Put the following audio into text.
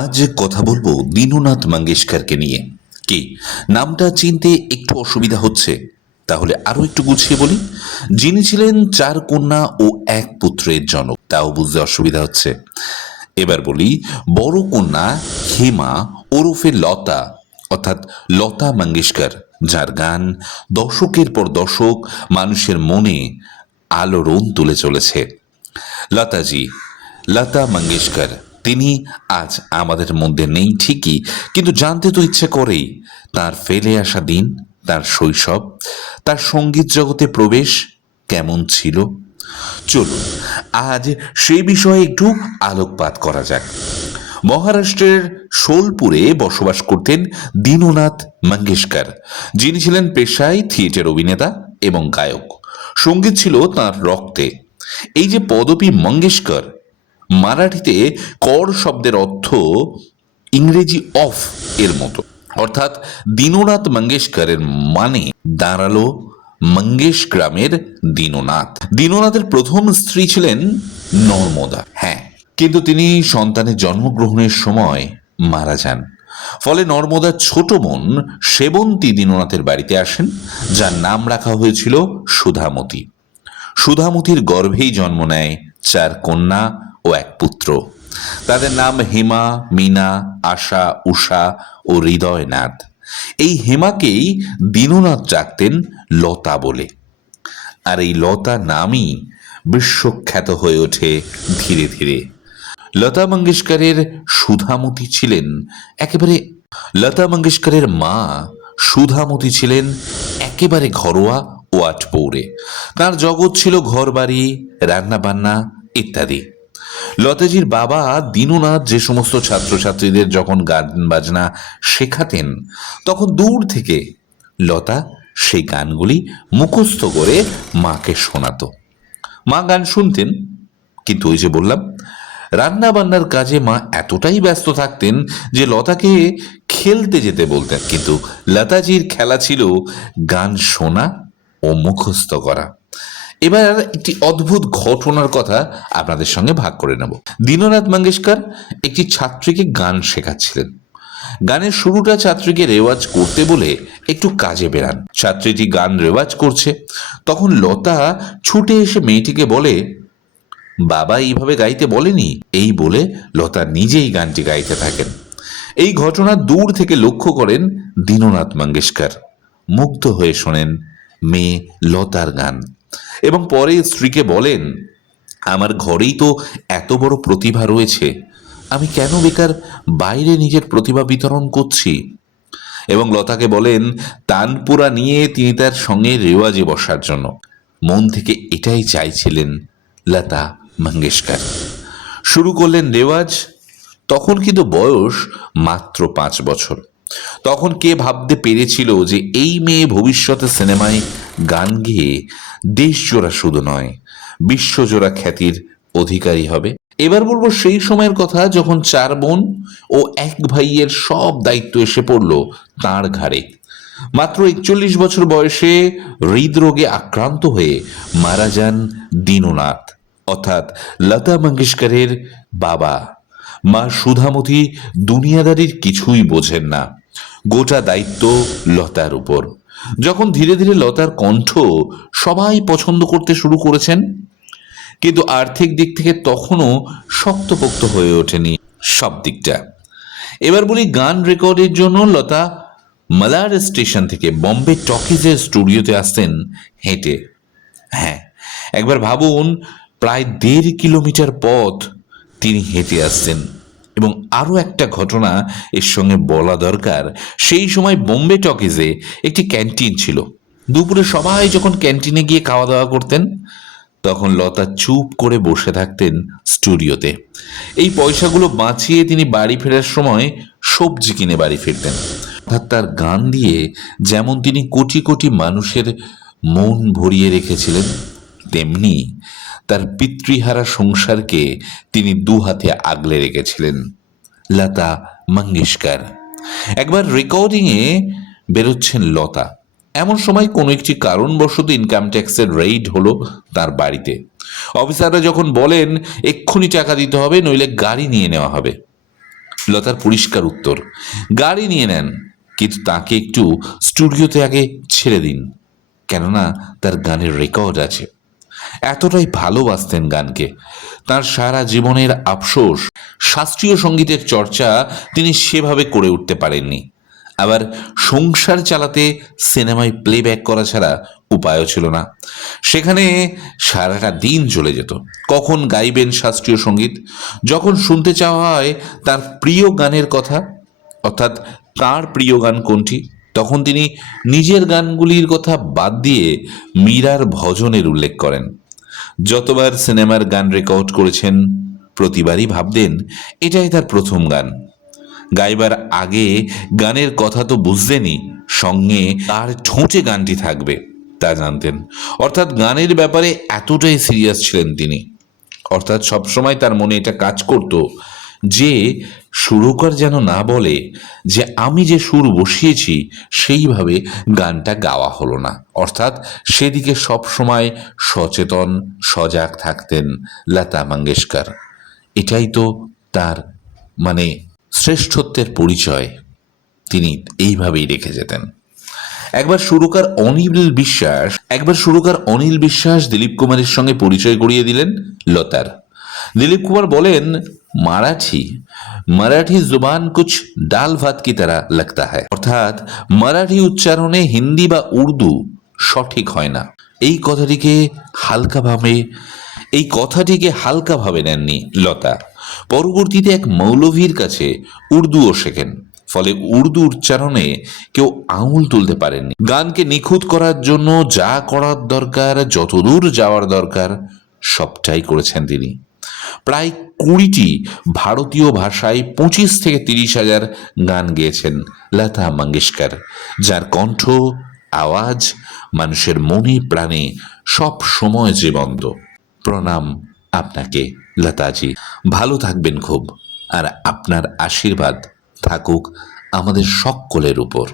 আজ কথা বলবো দীননাথ মঙ্গেশকরকে নিয়ে। কি নামটা চিনতে একটু অসুবিধা হচ্ছে? তাহলে আরো একটু গুছিয়ে বলি। যিনি ছিলেন 4 কন্যা ও 1 পুত্রের জনক, তাও বুঝতে অসুবিধা হচ্ছে। এবার বলি, বড় কন্যা হেমা ওরফে লতা, অর্থাৎ লতা মঙ্গেশকর, যার গান দশকের পর দশক মানুষের মনে আলোড়ন তুলে চলেছে। লতাজি, লতা মঙ্গেশকর, তিনি আজ আমাদের মধ্যে নেই ঠিকই, কিন্তু জানতে তো ইচ্ছে করেই তার ফেলে আসা দিন, তার শৈশব, তার সঙ্গীত জগতে প্রবেশ কেমন ছিল। চলুন আজ সে বিষয়ে একটু আলোকপাত করা যাক। মহারাষ্ট্রের সোলপুরে বসবাস করতেন দীননাথ মঙ্গেশকর, যিনি ছিলেন পেশায় থিয়েটার অভিনেতা এবং গায়ক। সঙ্গীত ছিল তাঁর রক্তে। এই যে পদবী মঙ্গেশকর, মারাঠিতে কর শব্দের অর্থ ইংরেজি অফ এর মতো, অর্থাৎ দীননাথ মঙ্গেশকরের মানে দাঁড়ালো মঙ্গেশ গ্রামের দীননাথ। দীননাথের প্রথম স্ত্রী ছিলেন নর্মদা, হ্যাঁ, কিন্তু তিনি সন্তানের জন্মগ্রহণের সময় মারা যান। ফলে নর্মদার ছোট বোন সেবন্তী দীননাথের বাড়িতে আসেন, যার নাম রাখা হয়েছিল সুধামতী। সুধামতির গর্ভেই জন্ম নেয় 4 কন্যা ও 1 পুত্র। তাদের নাম হেমা, মীনা, আশা, উষা ও হৃদয়নাথ। এই হেমাকেই দীননাথ ডাকতেন লতা বলে। আর এই লতা নামই বিশ্বখ্যাত হয়ে ওঠে ধীরে ধীরে। লতা মঙ্গেশকরের সুধামতী ছিলেন একেবারে লতা মঙ্গেশকরের মা সুধামতী ছিলেন একেবারে ঘরোয়া ও আটপৌরে। তার জগৎ ছিল ঘরবাড়ি, রান্নাবান্না ইত্যাদি। লতাজির বাবা দীননাথ যে সমস্ত ছাত্রছাত্রীদের যখন গান বাজনা শেখাতেন, তখন দূর থেকে লতা সেই গানগুলি মুখস্থ করে মাকে শোনাতো। মা গান শুনতেন, কিন্তু ওই যে বললাম, রান্না বান্নার কাজে মা এতটাই ব্যস্ত থাকতেন যে লতাকে খেলতে যেতে বলতেন। কিন্তু লতাজির খেলা ছিল গান শোনা ও মুখস্থ করা। এবার একটি অদ্ভুত ঘটনার কথা আপনাদের সঙ্গে ভাগ করে নেব। দীননাথ মঙ্গেশকর একটি ছাত্রীকে গান শেখাচ্ছিলেন। গানের শুরুটা ছাত্রীকে রেওয়াজ করতে বলে একটু কাজে বেরান। ছাত্রীটি গান রেওয়াজ করছে, তখন লতা ছুটে এসে মেয়েটিকে বলে, বাবা এইভাবে গাইতে বলেনি। এই বলে লতা নিজেই গানটি গাইতে থাকেন। এই ঘটনা দূর থেকে লক্ষ্য করেন দীননাথ মঙ্গেশকর। মুগ্ধ হয়ে শোনেন মেয়ে লতার গান এবং পরে স্ত্রীকে বলেন, আমার ঘরেই তো এত বড় প্রতিভা রয়েছে, আমি কেন বেকার বাইরে নিজের প্রতিভা বিতরণ করছি। এবং লতাকে বলেন তানপুরা নিয়ে তিনি তার সঙ্গে রেওয়াজে বসার জন্য। মন থেকে এটাই চাইছিলেন লতা মঙ্গেশকর। শুরু করলেন রেওয়াজ। তখন কিন্তু বয়স মাত্র 5 বছর। তখন কে ভাবতে পেরেছিল যে এই মেয়ে ভবিষ্যতে সিনেমায় গান গেয়ে দেশজোড়া শুধু নয়, বিশ্বজোড়া খ্যাতির অধিকারী হবে। এবার বলবো সেই সময়ের কথা, যখন 4 বোন ও 1 ভাইয়ের সব দায়িত্ব এসে পড়ল তাঁর ঘাড়ে। মাত্র 41 বছর বয়সে হৃদরোগে আক্রান্ত হয়ে মারা যান দীননাথ, অর্থাৎ লতা মঙ্গেশকরের বাবা। মা সুধামতী দুনিয়াদারির কিছুই বোঝেন না, গোটা দায়িত্ব লতার উপর। যখন ধীরে ধীরে লতার কণ্ঠ সবাই পছন্দ করতে শুরু করেছেন, কিন্তু আর্থিক দিক থেকে তখনও শক্তপোক্ত হয়ে ওঠেনি সব দিকটা। এবার বলি, গান রেকর্ডের জন্য লতা মালার স্টেশন থেকে বম্বে টকিজের স্টুডিওতে আসতেন হেঁটে। হ্যাঁ, একবার ভাবুন, প্রায় 1.5 কিলোমিটার পথ তিনি হেঁটে আসতেন। এবং আরও একটা ঘটনা এর সঙ্গে বলা দরকার। সেই সময় বোম্বে টকিজে একটি ক্যান্টিন ছিল। দুপুরে সবাই যখন ক্যান্টিনে গিয়ে খাওয়া দাওয়া করতেন, তখন লতা চুপ করে বসে থাকতেন স্টুডিওতে। এই পয়সাগুলো বাঁচিয়ে তিনি বাড়ি ফেরার সময় সবজি কিনে বাড়ি ফিরতেন। অর্থাৎ তার গান দিয়ে যেমন তিনি কোটি কোটি মানুষের মন ভরিয়ে রেখেছিলেন, তেমনি তার পিতৃহারা সংসারকে তিনি 2 হাতে আগলে রেখেছিলেন। লতা মঙ্গেশকর একবার রেকর্ডিংয়ে বেরোচ্ছেন লতা। এমন সময় কোনো একটি কারণবশত ইনকাম ট্যাক্সের রেইড হলো তার বাড়িতে। অফিসাররা যখন বলেন এক্ষুনি টাকা দিতে হবে, নইলে গাড়ি নিয়ে নেওয়া হবে, লতার পরিষ্কার উত্তর, গাড়ি নিয়ে নেন, কিন্তু তাকে একটু স্টুডিওতে আগে ছেড়ে দিন, কেননা তার গানের রেকর্ড আছে। এতটাই ভালোবাসতেন গানকে। তার সারা জীবনের আফসোস, শাস্ত্রীয় সঙ্গীতের চর্চা তিনি সেভাবে করে উঠতে পারেননি। আবার সংসার চালাতে সিনেমায় প্লেব্যাক করা ছাড়া উপায়ও ছিল না। সেখানে সারাটা দিন চলে যেত। কখন গাইবেন শাস্ত্রীয় সঙ্গীত, যখন শুনতে চাওয়া হয় তার প্রিয় গানের কথা, অর্থাৎ তার প্রিয় গান কোনটি, তখন তিনি নিজের গানগুলির কথা বাদ দিয়ে মীরার ভজনের উল্লেখ করেন। যতবার সিনেমার গান রেকর্ড করেছেন প্রতিবারই ভাবতেন এটাই তার প্রথম গান। গাইবার আগে গানের কথা তো বুঝতেনই, সঙ্গে তার ঠোঁটে গানটি থাকবে তা জানতেন। অর্থাৎ গানের ব্যাপারে এতটাই সিরিয়াস ছিলেন তিনি। অর্থাৎ সবসময় তার মনে এটা কাজ করত যে সুরকার যেন না বলে যে আমি যে সুর বসিয়েছি সেইভাবে গানটা গাওয়া হলো না। অর্থাৎ সেদিকে সবসময় সচেতন সজাগ থাকতেন লতা মঙ্গেশকর। এটাই তো তার মানে শ্রেষ্ঠত্বের পরিচয়, তিনি এইভাবেই রেখে যেতেন। একবার সুরকার অনিল বিশ্বাস দিলীপ কুমারের সঙ্গে পরিচয় করিয়ে দিলেন লতার। দিলীপ কুমার বলেন, মারাঠি মারাঠি জুবান কুছ ডাল ভাত কি তারা লাগতা হয়, অর্থাৎ মারাঠি উচ্চারণে হিন্দি বা উর্দু সঠিক হয় না। এই কথাটিকে হালকাভাবে নেননি লতা। পরবর্তীতে এক মৌলভীর কাছে উর্দুও শেখেন, ফলে উর্দু উচ্চারণে কেউ আঙুল তুলতে পারেননি। গানকে নিখুঁত করার জন্য যা করার দরকার, যতদূর যাওয়ার দরকার সবটাই করেছেন তিনি। প্রায় 20টি ভারতীয় ভাষায় 25 থেকে 30,000 গান গেয়েছেন লতা মঙ্গেশকর, যার কণ্ঠ আওয়াজ মানুষের মনে প্রাণে সব সময় জীবন্ত। প্রণাম আপনাকে লতাজি, ভালো থাকবেন খুব, আর আপনার আশীর্বাদ থাকুক আমাদের সকলের উপর।